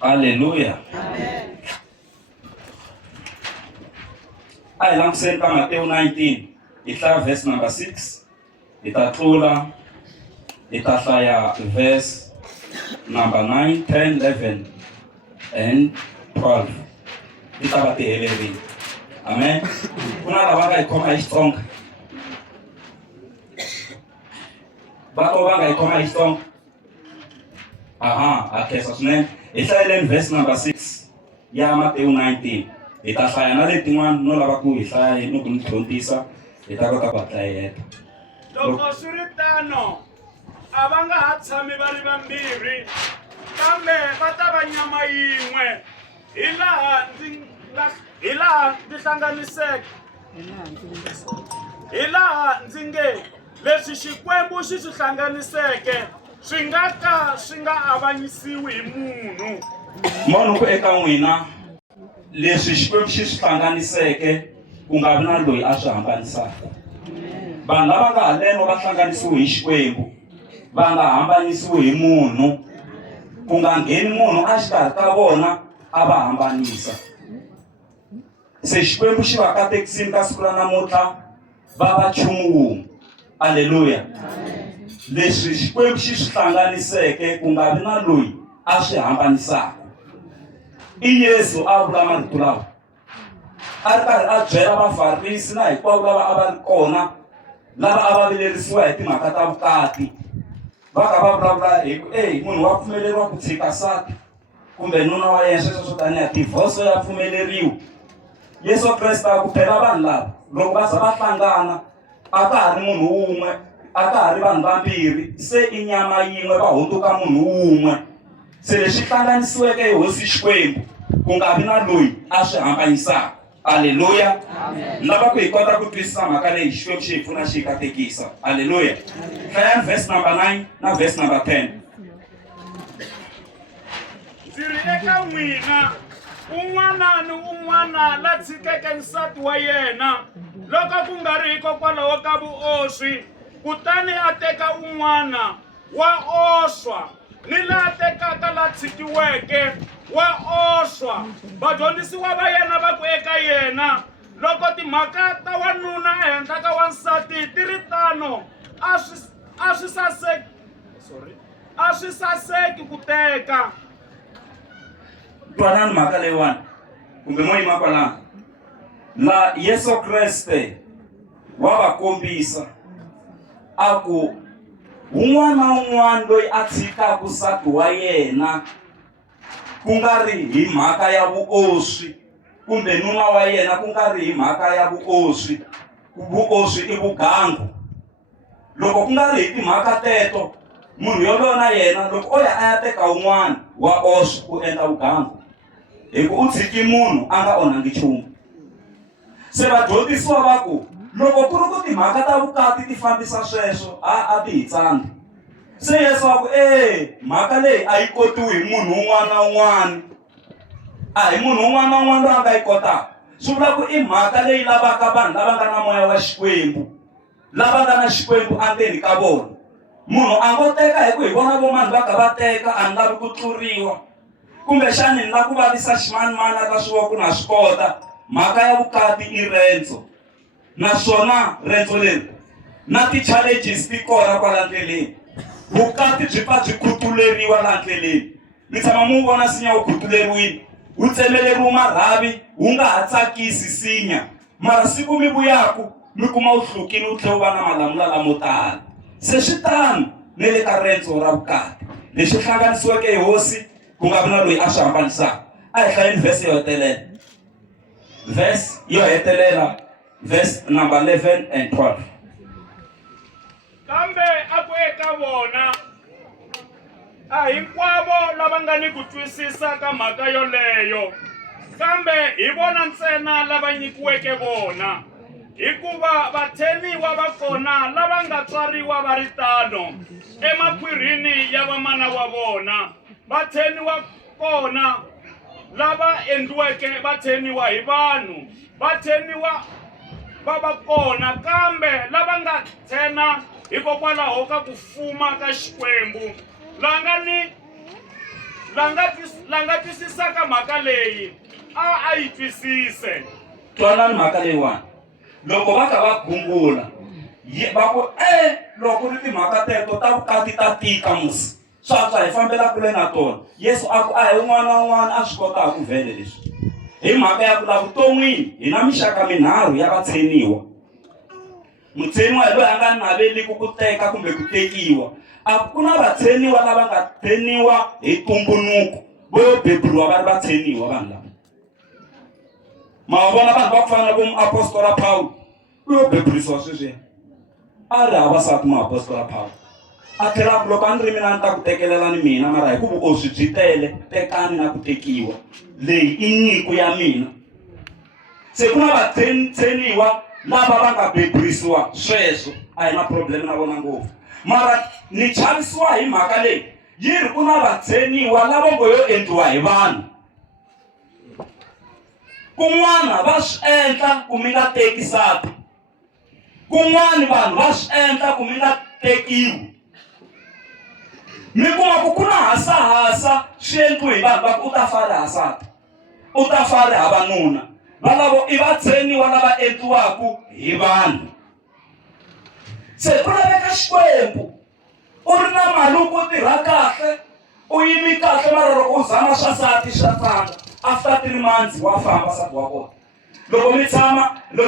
Hallelujah. Amen. I lang sent Matthew 19. Ita verse number 6. Ita tlula. Ita hlaya verse number 9, 10, 11 and 12. Ita va ti helerile. Amen. Kuna lava nga ikhoma hi Xitsonga. Vako va nga ikhoma hi Xitsonga. Okay, so swinene. Hi hlayeleni verse number 6 ya Matthew 19. Hi ta hlaya na letin'wana no lava ku hi hlaya no ku ni dyondzisa hi ta kota ku hatla hi heta. Loko swi ri tano a va nga ha tshami va ri vambirhi kambe va ta va nyama yin'we hi laha ndzi nge leswi Xikwembu xi swi hlanganiseke swi nga ka swi nga avanyisiwi hi munhu. Munhu ku eka n'wina leswi Xikwembu xi swi hlanganiseke ku nga vi na loyi a swi hambanisaka. Vanhu lava nga haleno va hlanganisiwe hi Xikwembu va nga hambanyisiwi hi munhu ku nga ngheni munhu a xikarhi ka vona a va hambanisa. Se Xikwembu xi va katekisini ka siku ra namuntlha va va nchumu wun'we. Haleluya. Leswi Xikwembu xi swi hlanganiseke ku nga vi na loyi a swi hambanisaka. I Yesu a vula marito lawa a ri karhi a byela vafarisi na hinkwavo lava a va ri kona lava a va vilerisiwa hi timhaka ta vukati. Va ka va vulavula hi munhu wa pfumeleriwa ku tshika nsati kumbe nuna wa yena sweswo swo tanihi divorce ya pfumeleriwa. Yesu Kreste a ku phela vanhu lava loko va za va hlangana a ka ha ri munhu wun'we a ka ha ri vanhu vambirhi se i nyama yin'we va hundzuka munhu wun'we. Se leswi hlanganisiweke hi hosi Xikwembu ku nga vi na loyi a swi hambanyisaka. Haleluya. Lava ku hi kota ku twisisa mhaka leyi Xikwembu xi hi pfuna xi hi katekisa. Haleluya. Hlayani verse number 9 na verse number 10. Ndzi ri eka n'wina un'wana ni un'wana la tshikeke nsati wa yena loko ku nga ri hikokwalaho ka vuoswi kutani a teka un'wana wa oswa ni la tekaka la tshikiweke wa oswa. Vadyondzisiwa va yena va ku eka yena loko timhaka ta wanuna ehenhla ka wansati ti ri tano a swi saseki ku teka. Twanani mhaka leyiwani kumbe mo yima kwalano la Yesu Kreste wa va kombisa a ku un'wana na un'wana loyi a tshikaka nsati wa yena ku nga ri hi mhaka ya vuoswi kumbe nuna wa yena ku nga ri hi mhaka ya vuoswi. Vuoswi i vugangu. Loko ku nga ri hi timhaka teto munhu yoloye na yena loko o ya a ya teka un'wana wa oswi ku endla vugangu hi ku u tshiki munhu a nga onhangi nchumu. Se vadyondzisiwa va ku loko ku ri ku timhaka ta vukati ti fambisa sweswo a ti hi tsangi. Se Yesu wa ku mhaka leyi a yi kotiwi hi munhu un'wana na un'wana. A hi munhu un'wana na un'wana loyi a nga yi kotaka. Swi vula ku i mhaka leyi lavaka vanhu lava nga na moya wa Xikwembu lava nga na Xikwembu endzeni ka vona. Munhu a ngo teka hi ku hi vona vomani va ka va teka a ni lavi ku tluriwa kumbe xani ni la ku vavisa ximanimani a ta swi vona ku na swi kota. Mhaka ya vukati i rendzo naswona rendzo leri na ti-challenges ti kona kwala ndleleni. Vukati byi pfa byi khutuleriwa laha ndleleni. Mi tshama mu vona sinya wu khutuleriwile wu tsemeleriwa marhavi wu nga ha tsakisi sinya mara siku mi vuyaku mi kuma wu hlukile wu tlhela wu va na malamula lamo tala. Se swi tano ne le ka rendzo ra vukati leswi hlanganisiweke hi hosi ku nga vi na loyi a swi hambanisaka. A hi hlayeni verse yo hetelela. Verse yo hetelela verse number 11 and 12. Kambe a ku eka vona a hinkwavo lava nga ni ku twisisa ka mhaka yoleyo kambe hi vona ntsena lava nyikiweke vona hikuva vatheniwa va kona lava nga tswariwa va ri tano emakhwirini ya vamana wa vona. Vatheniwa kona lava endliweke vatheniwa hi vanhu. Vatheniwa va va kona kambe lava nga tshena hikokwalaho ka ku fuma ka Xikwembu. langa twisisaka mhaka leyi a yi twisise. Twanani mhaka leyiwani loko va kha va gungula va ku loko ri timhaka teto ta vukati ta tika musi swa hi fambela kule na tona. Yesu a ku hi un'wana na un'wana a swi kotaka ku vhele leswi hi mhaka ya ku la vuton'wini hi na mixaka minharhu ya vatsheniwa. Mutseniwa hi loyi a nga naveli ku teka kumbe ku tekiwa. A ku na vatsheniwa lava nga tseniwa hi ntumbuluko vo beburiwa va ri vatsheniwa vanhu lava. Ma vona vanhu va ku fana na vo muapostola Paulo u yo beburiwa sweswiya a ri hava vavasati muapostola Paulo a tlhela loko a ni ri mina ni ta ku tekelela ni mina mara hi ku vuoswi byi tele tekani na ku tekiwa leyi i nyiko ya mina. Se ku na vatsheniwa lava va nga beburiwa sweswo a hi na problem na vona ngopfu mara ni chavisiwa hi mhaka leyi yi ri ku na vatsheniwa lava ngo yo endliwa hi vanhu. Kun'wana va swi endla ku mi nga teki nsati, kun'wana vanhu va swi endla ku mi nga tekiwi. Mi kuma ku ku na hasahasa swi endliwe hi vanhu va ku u ta fa ri hasati u ta fa ri hava nuna valavo i vatsheniwa lava endliwaku hi vanhu. Se ku laveka Xikwembu u ri na mali u ku tirha kahle u yimi kahle mara loko u zama swa nsati swa tlanga after 3 months wa famba nsati wa kona. Loko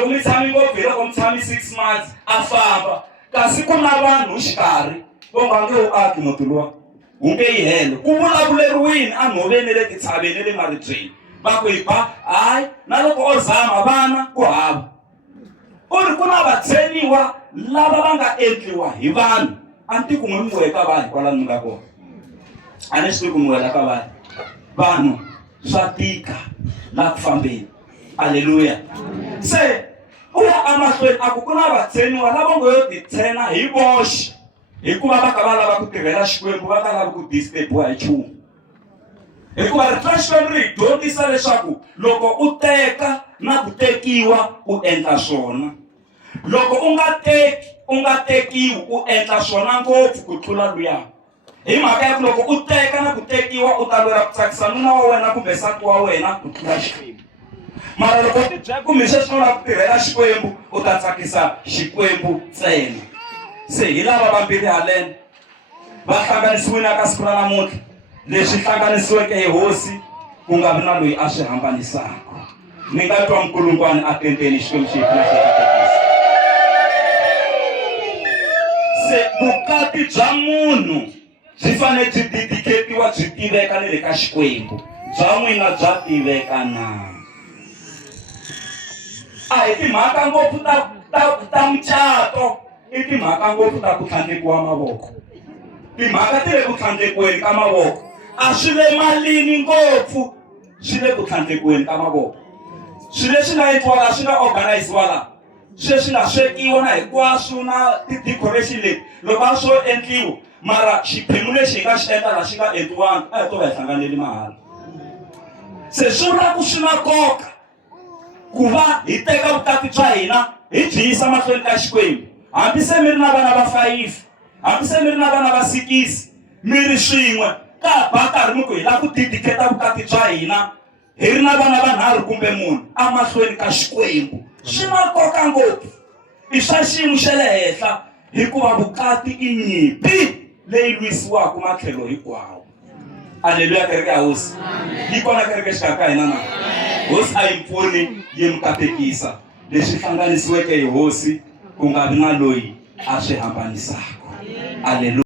mi tshami ngopfu hi loko mi tshami 6 months a famba kasi ku na vanhu xikarhi vo nga nge u aki muti luwa wu nge yi helo ku vulavuleriwini a nhoveni le titshaveni le maribyeni va ku hi ba hayi na loko o zama vana ku hava. U ri ku na vatsheniwa lava va nga endliwa hi vanhu. A ni ti ku n'we mi weka vanhu kwalani mi nga kona a ni swi ti ku mi wela ka vanhu swa tika la ku fambeni. Haleluya. Se u ya amahlweni a ku na vatsheniwa lava ngo yo titshena hi voxe hikuva va kha va lava ku tirhela Xikwembu va nga lavi ku disturbiwa hi nchumu. Hikuva ri twa Xikwembu ri hi dyondzisa leswaku loko u teka na ku tekiwa u endla swona. Loko u nga tekiwi u endla swona ngopfu ku tlula luya. Hi mhaka ya ku loko u teka na ku tekiwa u ta lwela ku tsakisa nuna wa wena kumbe nsati wa wena ku tlula Xikwembu. Mara loko ti byela ku mishe swi lava ku tirhela Xikwembu u ta tsakisa Xikwembu ntsena. Se hi lava vambirhi haleni va hlanganisiwile ka siku ra namuntlha leswi hlanganisiweke hi hosi ku nga vi na loyi a swi hambanisaka. Mi nga twa Nkulunkwana a tenteni Xikwembu xi hi pfuna xi se vukati bya munhu byi fanele byi dedicatiwa byi tiveka ni le ka Xikwembu. Bya n'wina bya tiveka na. A hi timhaka ngopfu ta mucato i timhaka ngopfu ta ku tlhandlekiwa mavoko. Timhaka ti le ku tlhandlekiweni ka mavoko a swi le malini ngopfu swi le ku tlhandlekiweni ka mavoko. Swilo leswi nga endliwa laha swi nga organiziwa laha swi leswi nga swekiwa na hinkwaswo na ti-decoration leti loko a swo endliwa mara xiphemu lexi hi nga xi endla laha xi nga endliwanga a hi to va hi hlanganeli mahala. Se swi vula ku swi na nkoka ku va hi teka vukati bya hina hi byi yisa mahlweni ka Xikwembu. Hambi se mi ri na vana va 5 hambi se mi ri na vana va 6 mi ri swin'we ka ba karhi mi ku hi lava ku dedicate vukati bya hina hi ri na vana vanharhu kumbe munhu a mahlweni ka Xikwembu. Swi na nkoka ngopfu i swa xiyimo xa le henhla hikuva vukati i nyimpi leyi lwisiwaka matlhelo hinkwawo. Haleluya kereke ya hosi. Yi kona kereke xikarhi ka hina na. Hosi a yi mpfuni yi mi katekisa leswi hlanganisiweke hi hosi ku nga vi na loyi a swi hambanisaka. Haleluya.